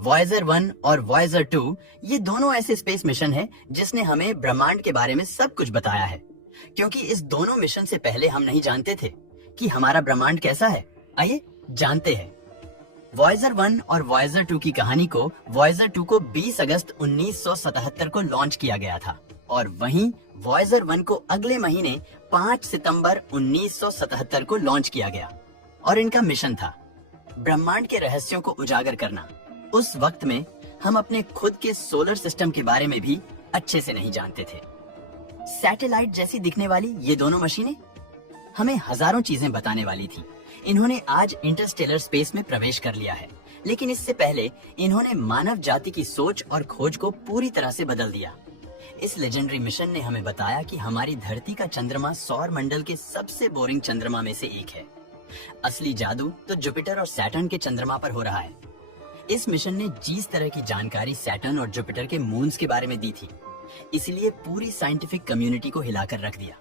Voyager 1 और Voyager 2 ये दोनों ऐसे स्पेस मिशन हैं जिसने हमें ब्रह्मांड के बारे में सब कुछ बताया है, क्योंकि इस दोनों मिशन से पहले हम नहीं जानते थे कि हमारा ब्रह्मांड कैसा है। आइए जानते हैं। वॉयेजर 1 और वॉयेजर 2 की कहानी को वॉयेजर 2 को 20 अगस्त 1977 को लॉन्च किया गया था और वहीं वॉयेजर 1 को अगले महीने 5 सितंबर 1977 को लॉन्च किया गया और इनका मिशन था ब्रह्मांड के रहस्यों को उजागर करना। उस वक्त में हम अपने खुद के सोलर सिस्टम के बारे में भी अच्छे से नहीं जानते थे। सैटेलाइट जैसी दिखने वाली ये दोनों मशीनें हमें हजारों चीजें बताने वाली थी। इन्होंने आज इंटरस्टेलर स्पेस में प्रवेश कर लिया है, लेकिन इससे पहले इन्होंने मानव जाति की सोच और खोज को पूरी तरह से बदल दिया। इस लेजेंडरी मिशन ने हमें बताया कि हमारी धरती का चंद्रमा सौर मंडल के सबसे बोरिंग चंद्रमा में से एक है। असली जादू तो जुपिटर और सैटर्न के चंद्रमा पर हो रहा है। इस मिशन ने जिस तरह की जानकारी सैटर्न और जुपिटर के मून्स के बारे में दी थी, इसलिए पूरी साइंटिफिक कम्युनिटी को हिलाकर रख दिया।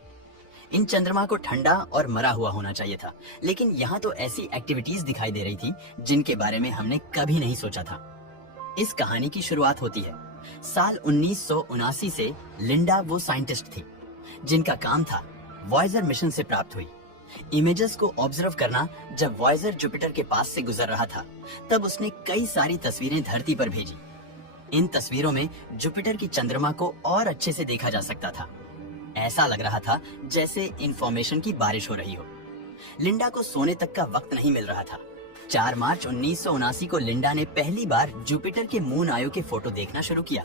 इन चंद्रमा को ठंडा और मरा हुआ होना चाहिए था, लेकिन यहाँ तो ऐसी एक्टिविटीज दिखाई दे रही थी जिनके बारे में हमने कभी नहीं सोचा था। इस कहानी की शुरुआत होती है साल 1979 से। लिंडा वो साइंटिस्ट थी जिनका काम था वॉयेजर मिशन से प्राप्त हुई इमेजेस को ऑब्जर्व करना। जब वॉयेजर जुपिटर के पास से गुजर रहा था, तब उसने कई सारी तस्वीरें धरती पर भेजी। इन तस्वीरों में जुपिटर की चंद्रमा को और अच्छे से देखा जा सकता था। ऐसा लग रहा था जैसे इंफॉर्मेशन की बारिश हो रही हो। लिंडा को सोने तक का वक्त नहीं मिल रहा था। 4 मार्च 1979 को लिंडा ने पहली बार जुपिटर के मून आयो के फोटो देखना शुरू किया।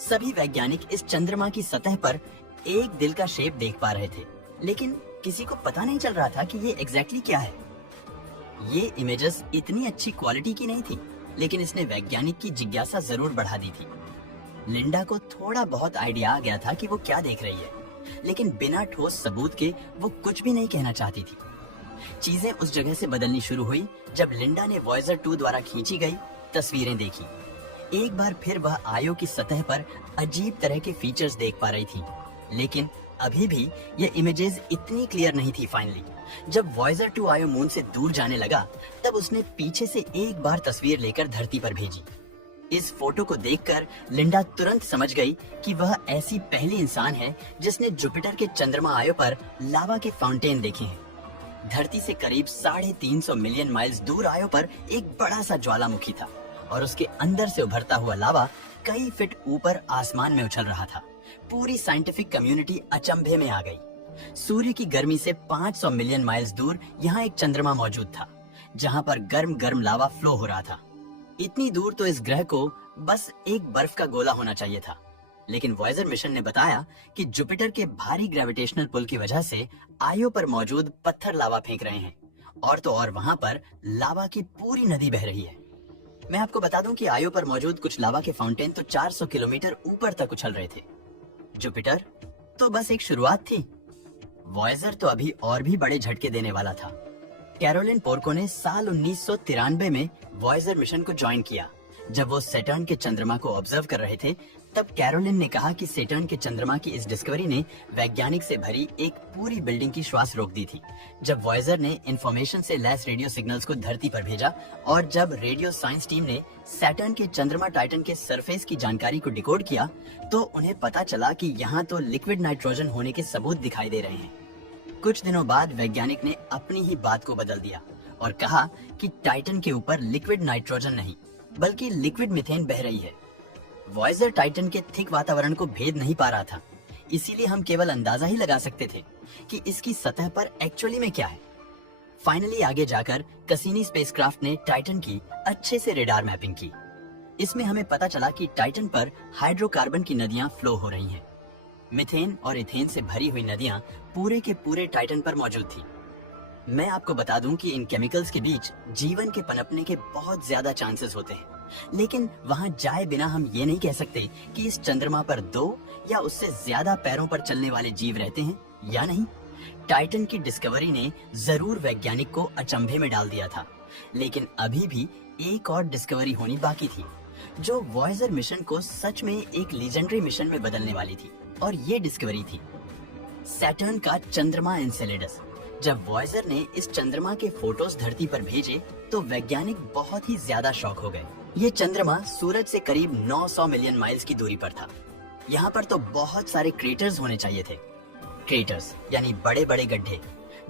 सभी वैज्ञानिक इस चंद्रमा की सतह पर एक दिल का शेप देख पा रहे थे, लेकिन किसी को पता नहीं चल रहा था कि ये एग्जैक्टली क्या है। ये इमेजेस इतनी अच्छी क्वालिटी की नहीं थी, लेकिन इसने वैज्ञानिक की जिज्ञासा जरूर बढ़ा दी थी। लिंडा को थोड़ा बहुत आइडिया आ गया था कि वो क्या देख रही है, लेकिन बिना ठोस सबूत के वो कुछ भी नहीं कहना चाहती थी। चीजें उस जगह से बदलनी शुरू हुई जब लिंडा ने वॉयेजर 2 द्वारा खींची गई तस्वीरें देखी। एक बार फिर वह आयो की सतह पर अजीब तरह के फीचर्स देख पा रही थी, लेकिन अभी भी ये इमेजेस इतनी क्लियर नहीं थी। फाइनली जब वॉयेजर 2 आयो मून से दूर जाने लगा, तब उसने पीछे से एक बार तस्वीर लेकर धरती पर भेजी। इस फोटो को देखकर लिंडा तुरंत समझ गई कि वह ऐसी पहली इंसान है जिसने जुपिटर के चंद्रमा आयो पर लावा के फाउंटेन देखे हैं। धरती से करीब 350 मिलियन माइल्स दूर आयो पर एक बड़ा सा ज्वालामुखी था और उसके अंदर से उभरता हुआ लावा कई फीट ऊपर आसमान में उछल रहा था। पूरी साइंटिफिक कम्युनिटी अचंभे में आ गई। सूर्य की गर्मी से 500 मिलियन माइल्स दूर यहाँ एक चंद्रमा मौजूद था, जहाँ पर गर्म गर्म लावा फ्लो हो रहा था। इतनी दूर तो इस ग्रह को बस एक बर्फ का गोला होना चाहिए था, लेकिन वॉयेजर मिशन ने बताया कि जुपिटर के भारी ग्रेविटेशनल पुल की वजह से आयो पर मौजूद पत्थर लावा फेंक रहे हैं, और तो और वहाँ पर लावा की पूरी नदी बह रही है। मैं आपको बता दूं कि आयो पर मौजूद कुछ लावा के फाउंटेन तो 400 किलोमीटर ऊपर तक उछल रहे थे। जुपिटर तो बस एक शुरुआत थी। वॉयेजर तो अभी और भी बड़े झटके देने वाला था। कैरोलिन पोर्को ने साल 1993 में वॉयेजर मिशन को ज्वाइन किया। जब वो सैटर्न के चंद्रमा को ऑब्जर्व कर रहे थे, तब कैरोलिन ने कहा कि सैटर्न के चंद्रमा की इस डिस्कवरी ने वैज्ञानिक से भरी एक पूरी बिल्डिंग की श्वास रोक दी थी। जब वॉयेजर ने इंफॉर्मेशन से लैस रेडियो सिग्नल्स को धरती पर भेजा और जब रेडियो साइंस टीम ने सैटर्न के चंद्रमा टाइटन के सरफेस की जानकारी को डिकोड किया, तो उन्हें पता चला कि यहाँ तो लिक्विड नाइट्रोजन होने के सबूत दिखाई दे रहे हैं। कुछ दिनों बाद वैज्ञानिक ने अपनी ही बात को बदल दिया और कहा कि टाइटन के ऊपर लिक्विड नाइट्रोजन नहीं, बल्कि लिक्विड मीथेन बह रही है। वॉयेजर टाइटन के थिक वातावरण को भेद नहीं पा रहा था, इसीलिए हम केवल अंदाजा ही लगा सकते थे कि इसकी सतह पर एक्चुअली में क्या है। फाइनली आगे जाकर कसीनी स्पेसक्राफ्ट ने टाइटन की अच्छे से रेडार मैपिंग की। इसमें हमें पता चला कि टाइटन पर हाइड्रोकार्बन की नदियां फ्लो हो रही हैं। मीथेन और इथेन से भरी हुई नदियां पूरे के पूरे टाइटन पर मौजूद थी। मैं आपको बता दूं कि इन केमिकल्स के बीच जीवन के पनपने के बहुत ज्यादा चांसेस होते हैं, लेकिन वहां जाए बिना हम ये नहीं कह सकते कि इस चंद्रमा पर 2 या उससे ज्यादा पैरों पर चलने वाले जीव रहते हैं या नहीं। टाइटन की डिस्कवरी ने जरूर वैज्ञानिक को अचंभे में डाल दिया था, लेकिन अभी भी एक और डिस्कवरी होनी बाकी थी, जो वॉयेजर मिशन को सच में एक लीजेंडरी मिशन में बदलने वाली थी। और ये डिस्कवरी थी सैटर्न का चंद्रमा एनसेलेडस। जब वॉयेजर ने इस चंद्रमा के फोटोज धरती पर भेजे, तो वैज्ञानिक बहुत ही ज्यादा शॉक हो गए। ये चंद्रमा सूरज से करीब 900 मिलियन माइल्स की दूरी पर था। यहाँ पर तो बहुत सारे क्रेटर्स होने चाहिए थे। क्रेटर्स यानी बड़े बड़े गड्ढे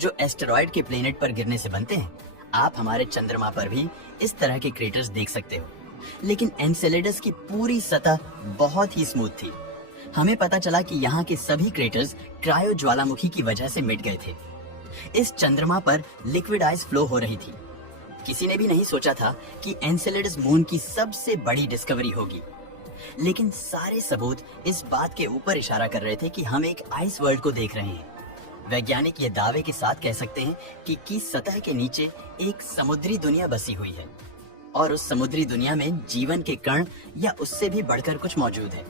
जो एस्टेरॉयड के प्लेनेट पर गिरने से बनते हैं। आप हमारे चंद्रमा पर भी इस तरह के क्रेटर्स देख सकते हो, लेकिन एनसेलेडस की पूरी सतह बहुत ही स्मूथ थी। हमें पता चला कि यहाँ के सभी क्रेटर्स क्रायो ज्वालामुखी की वजह से मिट गए थे। इस चंद्रमा पर लिक्विड आइस फ्लो हो रही थी। किसी ने भी नहीं सोचा था कि एनसेलेडस मून की सबसे बड़ी डिस्कवरी होगी, लेकिन सारे सबूत इस बात के ऊपर इशारा कर रहे थे कि हम एक आइस वर्ल्ड को देख रहे हैं। वैज्ञानिक ये दावे के साथ कह सकते हैं कि सतह के नीचे एक समुद्री दुनिया बसी हुई है और उस समुद्री दुनिया में जीवन के कण या उससे भी बढ़कर कुछ मौजूद है।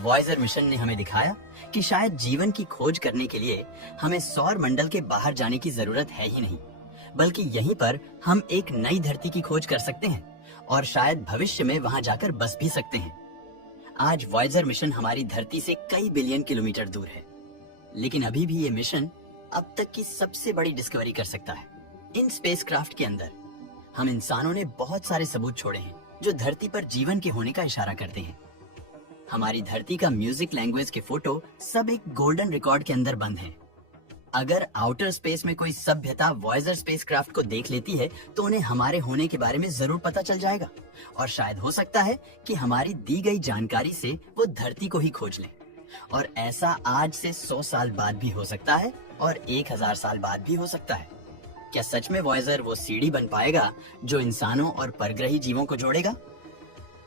वॉयेजर मिशन ने हमें दिखाया कि शायद जीवन की खोज करने के लिए हमें सौर मंडल के बाहर जाने की जरूरत है ही नहीं, बल्कि यहीं पर हम एक नई धरती की खोज कर सकते हैं और शायद भविष्य में वहां जाकर बस भी सकते हैं। आज वॉयेजर मिशन हमारी धरती से कई बिलियन किलोमीटर दूर है, लेकिन अभी भी ये मिशन अब तक की सबसे बड़ी डिस्कवरी कर सकता है। इन स्पेसक्राफ्ट के अंदर हम इंसानों ने बहुत सारे सबूत छोड़े हैं जो धरती पर जीवन के होने का इशारा करते हैं। हमारी धरती का म्यूजिक, लैंग्वेज के फोटो सब एक गोल्डन रिकॉर्ड के अंदर बंद हैं। अगर आउटर स्पेस में कोई सभ्यता वॉयेजर स्पेसक्राफ्ट को देख लेती है तो उन्हें हमारे होने के बारे में जरूर पता चल जाएगा और शायद हो सकता है कि हमारी दी गई जानकारी से वो धरती को ही खोज लें। और ऐसा आज से 100 साल बाद भी हो सकता है और 1000 साल बाद भी हो सकता है। क्या सच में वॉयेजर वो सीढ़ी बन पाएगा जो इंसानों और परग्रही जीवों को जोड़ेगा?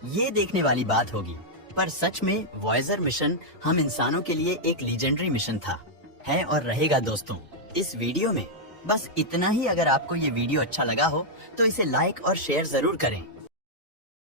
ये देखने वाली बात होगी, पर सच में वॉयेजर मिशन हम इंसानों के लिए एक लीजेंडरी मिशन था, है और रहेगा। दोस्तों, इस वीडियो में बस इतना ही। अगर आपको ये वीडियो अच्छा लगा हो तो इसे लाइक और शेयर जरूर करें।